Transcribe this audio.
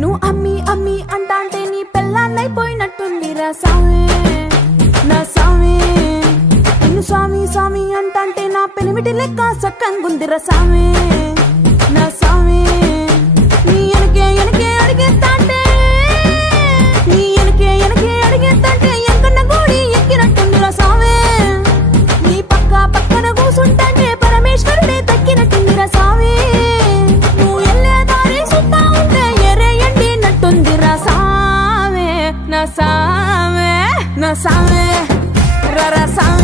నువ్వు అమ్మి అమ్మి అంటాంటే నీ పెళ్ళాన్నైపోయినట్టుందిరా సామి నా సామి. నిన్ను స్వామి స్వామి అంటాంటే నా పెనిమిటి లెక్క సక్కంగుందిరా సామి నా సామి. నీ ఎనకే ఎనకే అడిగేస్తాంటే నీ ఎనకే ఎనకే అడిగేస్తాంటే ఎంకన్న గోడి ఎక్కినట్టుందిరా సామి. నీ పక్క పక్కన కూసుంటాంటే పరమేశ్వరుడే తక్కినట్టుందిరా సామి. నువ్వు ఎల్లే దారి సుత్తా ఉంటే ఎరే ఎండినట్టుందిరా సామి నా సామి నా సామి రర సామి.